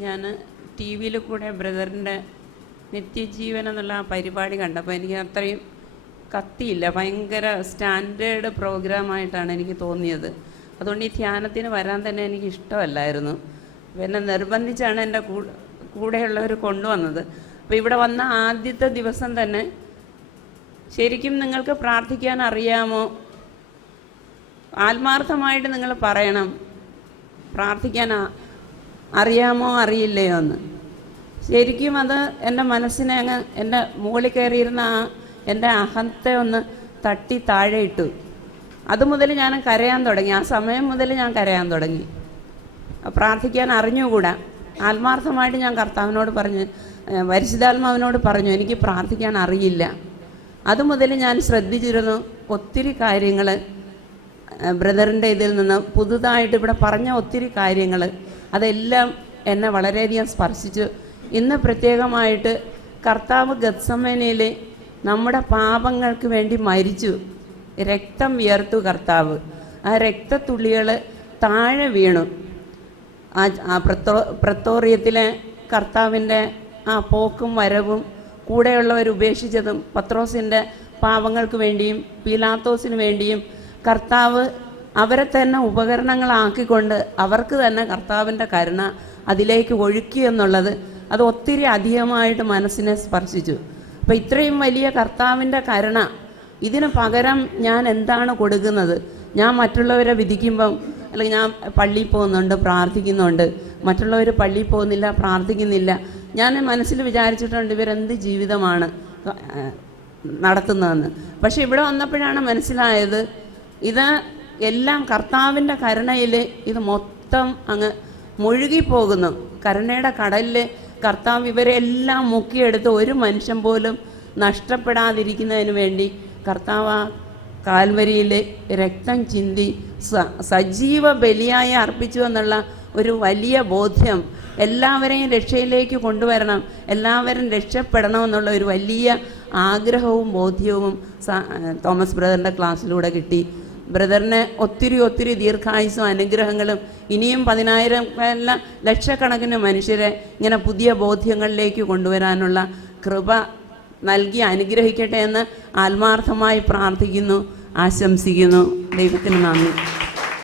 ഞാൻ ടി വിയിൽ കൂടെ ബ്രദറിൻ്റെ നിത്യജീവൻ എന്നുള്ള ആ പരിപാടി കണ്ടപ്പോൾ എനിക്ക് അത്രയും കത്തിയില്ല. ഭയങ്കര സ്റ്റാൻഡേർഡ് പ്രോഗ്രാമായിട്ടാണ് എനിക്ക് തോന്നിയത്. അതുകൊണ്ട് ഈ ധ്യാനത്തിന് വരാൻ തന്നെ എനിക്ക് ഇഷ്ടമല്ലായിരുന്നു. എന്നെ നിർബന്ധിച്ചാണ് എൻ്റെ കൂടെയുള്ളവർ കൊണ്ടുവന്നത്. അപ്പോൾ ഇവിടെ വന്ന ആദ്യത്തെ ദിവസം തന്നെ ശരിക്കും നിങ്ങൾക്ക് പ്രാർത്ഥിക്കാൻ അറിയാമോ, ആത്മാർത്ഥമായിട്ട് നിങ്ങൾ പറയണം, പ്രാർത്ഥിക്കാൻ അറിയാമോ അറിയില്ലയോ എന്ന്. ശരിക്കും അത് എൻ്റെ മനസ്സിനെ അങ്ങ് എൻ്റെ മുകളിൽ കയറിയിരുന്ന എൻ്റെ അഹത്തെ ഒന്ന് തട്ടി താഴെ ഇട്ടു. അതുമുതൽ ഞാൻ കരയാൻ തുടങ്ങി. ആ സമയം മുതൽ ഞാൻ കരയാൻ തുടങ്ങി. പ്രാർത്ഥിക്കാൻ അറിഞ്ഞുകൂടാ. ആത്മാർത്ഥമായിട്ട് ഞാൻ കർത്താവിനോട് പറഞ്ഞു, പരിശുദ്ധാത്മാവിനോട് പറഞ്ഞു, എനിക്ക് പ്രാർത്ഥിക്കാൻ അറിയില്ല. അതുമുതൽ ഞാൻ ശ്രദ്ധിച്ചിരുന്നു. ഒത്തിരി കാര്യങ്ങൾ ബ്രദറിൻ്റെ ഇതിൽ നിന്ന് പുതുതായിട്ട് ഇവിടെ പറഞ്ഞ ഒത്തിരി കാര്യങ്ങൾ അതെല്ലാം എന്നെ വളരെയധികം സ്പർശിച്ചു. ഇന്ന് പ്രത്യേകമായിട്ട് കർത്താവ് ഗത്സമനയിൽ നമ്മുടെ പാപങ്ങൾക്ക് വേണ്ടി മരിച്ചു, രക്തം വിയർത്തു കർത്താവ്. ആ രക്തത്തുള്ളികൾ താഴെ വീണു. ആ പ്രത്തോറിയത്തിലെ കർത്താവിൻ്റെ ആ പോക്കും വരവും കൂടെയുള്ളവർ ഉപേക്ഷിച്ചതും പത്രോസിൻ്റെ പാപങ്ങൾക്ക് വേണ്ടിയും പീലാത്തോസിന് വേണ്ടിയും കർത്താവ് അവരെ തന്നെ ഉപകരണങ്ങളാക്കിക്കൊണ്ട് അവർക്ക് തന്നെ കർത്താവിൻ്റെ കരുണ അതിലേക്ക് ഒഴുക്കി എന്നുള്ളത് അത് ഒത്തിരി അധികമായിട്ട് മനസ്സിനെ സ്പർശിച്ചു. അപ്പോൾ ഇത്രയും വലിയ കർത്താവിൻ്റെ കരുണ, ഇതിന് പകരം ഞാൻ എന്താണ് കൊടുക്കുന്നത്? ഞാൻ മറ്റുള്ളവരെ വിധിക്കുമ്പം, അല്ലെങ്കിൽ ഞാൻ പള്ളിയിൽ പോകുന്നുണ്ട്, പ്രാർത്ഥിക്കുന്നുണ്ട്, മറ്റുള്ളവർ പള്ളിയിൽ പോകുന്നില്ല, പ്രാർത്ഥിക്കുന്നില്ല. ഞാൻ മനസ്സിൽ വിചാരിച്ചിട്ടുണ്ട് ഇവരെന്ത് ജീവിതമാണ് നടത്തുന്നതെന്ന്. പക്ഷെ ഇവിടെ വന്നപ്പോഴാണ് മനസ്സിലായത് ഇത് എല്ലാം കർത്താവിൻ്റെ കരുണയിൽ ഇത് മൊത്തം അങ്ങ് മുഴുകിപ്പോകുന്നു. കരുണയുടെ കടലിൽ കർത്താവ് ഇവരെല്ലാം മുക്കിയെടുത്ത് ഒരു മനുഷ്യൻ പോലും നഷ്ടപ്പെടാതിരിക്കുന്നതിന് വേണ്ടി കർത്താവ് കാൽവരിയിൽ രക്തം ചിന്തി സജീവ ബലിയായി അർപ്പിച്ചു എന്നുള്ള ഒരു വലിയ ബോധ്യം, എല്ലാവരെയും രക്ഷയിലേക്ക് കൊണ്ടുവരണം, എല്ലാവരും രക്ഷപ്പെടണമെന്നുള്ള ഒരു വലിയ ആഗ്രഹവും ബോധ്യവും തോമസ് ബ്രദറിൻ്റെ ക്ലാസ്സിലൂടെ കിട്ടി. ബ്രദറിന് ഒത്തിരി ഒത്തിരി ദീർഘായുസ്സും അനുഗ്രഹങ്ങളും ഇനിയും 10,000 ലക്ഷക്കണക്കിന് മനുഷ്യരെ ഇങ്ങനെ പുതിയ ബോധ്യങ്ങളിലേക്ക് കൊണ്ടുവരാനുള്ള കൃപ നൽകി അനുഗ്രഹിക്കട്ടെ എന്ന് ആത്മാർത്ഥമായി പ്രാർത്ഥിക്കുന്നു, ആശംസിക്കുന്നു. ദൈവത്തിന് നന്ദി.